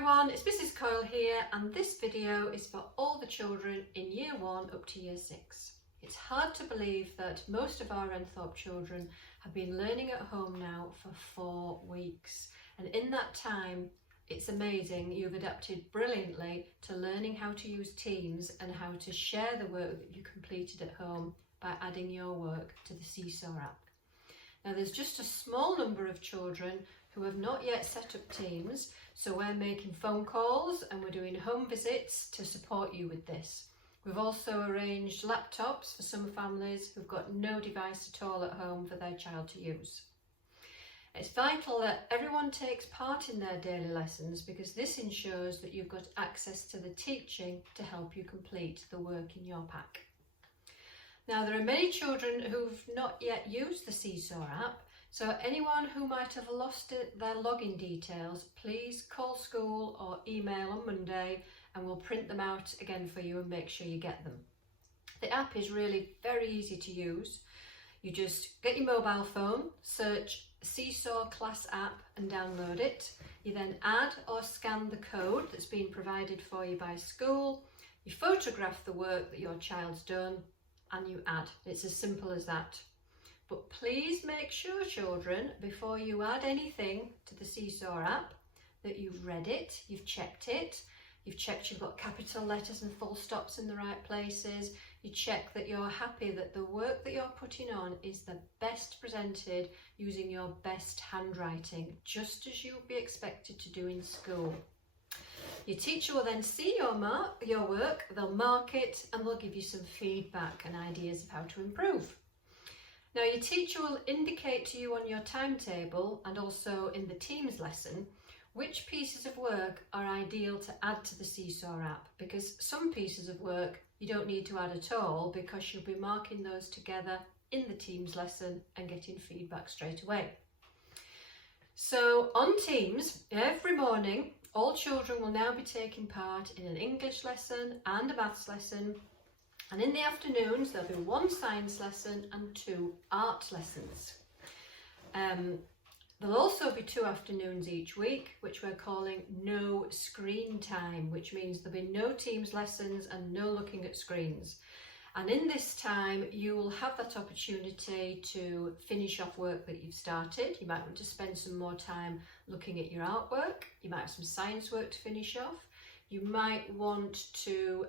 everyone, it's Mrs. Coyle here, and this video is for all the children in Year 1 up to Year 6. It's hard to believe that most of our Renthorpe children have been learning at home now for 4 weeks, and in that time it's amazing you've adapted brilliantly to learning how to use Teams and how to share the work that you completed at home by adding your work to the Seesaw app. Now there's just a small number of children who have not yet set up Teams, so we're making phone calls and we're doing home visits to support you with this. We've also arranged laptops for some families who've got no device at all at home for their child to use. It's vital that everyone takes part in their daily lessons because this ensures that you've got access to the teaching to help you complete the work in your pack. Now there are many children who've not yet used the Seesaw app, so anyone who might have lost their login details, please call school or email on Monday and we'll print them out again for you and make sure you get them. The app is really very easy to use. You just get your mobile phone, search Seesaw Class app and download it. You then add or scan the code that's been provided for you by school. You photograph the work that your child's done and you add. It's as simple as that. But please make sure, children, before you add anything to the Seesaw app, that you've read it, you've checked you've got capital letters and full stops in the right places, you check that you're happy that the work that you're putting on is the best presented using your best handwriting, just as you'll be expected to do in school. Your teacher will then see your work, they'll mark it and they'll give you some feedback and ideas of how to improve. Now your teacher will indicate to you on your timetable and also in the Teams lesson which pieces of work are ideal to add to the Seesaw app, because some pieces of work you don't need to add at all because you'll be marking those together in the Teams lesson and getting feedback straight away. So on Teams, every morning all children will now be taking part in an English lesson and a maths lesson, and in the afternoons there'll be 1 science lesson and 2 art lessons. There'll also be 2 afternoons each week, which we're calling no screen time, which means there'll be no Teams lessons and no looking at screens. And in this time, you will have that opportunity to finish off work that you've started. You might want to spend some more time looking at your artwork. You might have some science work to finish off. You might want to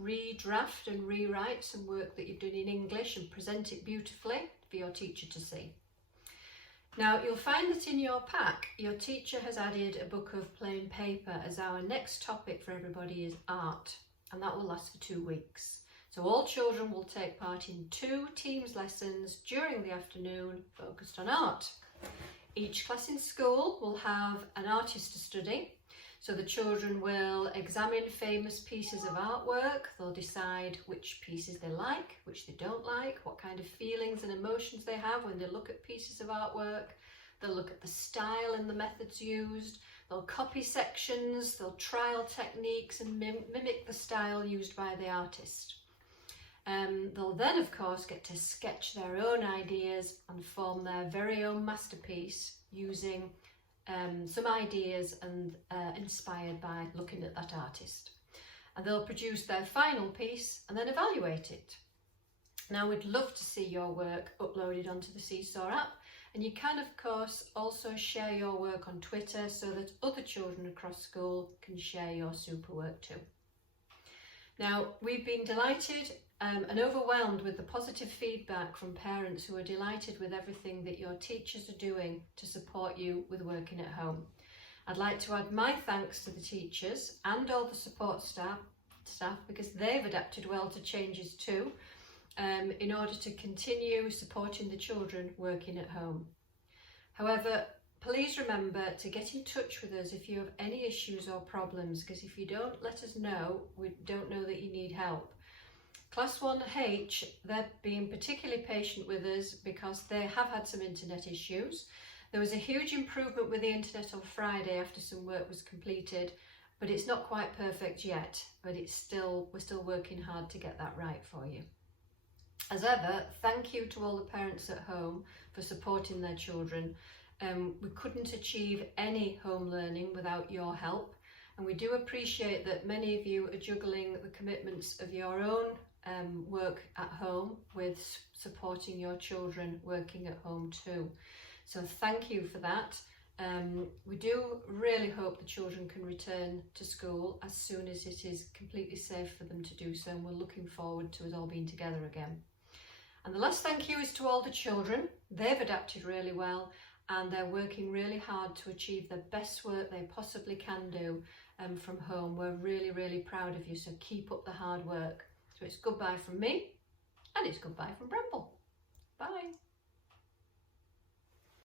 redraft and rewrite some work that you've done in English and present it beautifully for your teacher to see. Now you'll find that in your pack, your teacher has added a book of plain paper as our next topic for everybody is art, and that will last for 2 weeks. So all children will take part in 2 Teams lessons during the afternoon focused on art. Each class in school will have an artist to study. So the children will examine famous pieces of artwork, they'll decide which pieces they like, which they don't like, what kind of feelings and emotions they have when they look at pieces of artwork, they'll look at the style and the methods used, they'll copy sections, they'll trial techniques and mimic the style used by the artist. They'll then of course get to sketch their own ideas and form their very own masterpiece using some ideas and inspired by looking at that artist, and they'll produce their final piece and then evaluate it. Now we'd love to see your work uploaded onto the Seesaw app, and you can of course also share your work on Twitter so that other children across school can share your super work too. Now we've been delighted and overwhelmed with the positive feedback from parents who are delighted with everything that your teachers are doing to support you with working at home. I'd like to add my thanks to the teachers and all the support staff because they've adapted well to changes too, in order to continue supporting the children working at home. However, please remember to get in touch with us if you have any issues or problems, because if you don't let us know, we don't know that you need help. Class 1H, they're being particularly patient with us because they have had some internet issues. There was a huge improvement with the internet on Friday after some work was completed, but it's not quite perfect yet, but we're still working hard to get that right for you. As ever, thank you to all the parents at home for supporting their children. We couldn't achieve any home learning without your help. And we do appreciate that many of you are juggling the commitments of your own work at home with supporting your children working at home too. So thank you for that. We do really hope the children can return to school as soon as it is completely safe for them to do so, and we're looking forward to us all being together again. And the last thank you is to all the children. They've adapted really well and they're working really hard to achieve the best work they possibly can do from home. We're really, really proud of you, so keep up the hard work. So it's goodbye from me and it's goodbye from Bramble. Bye.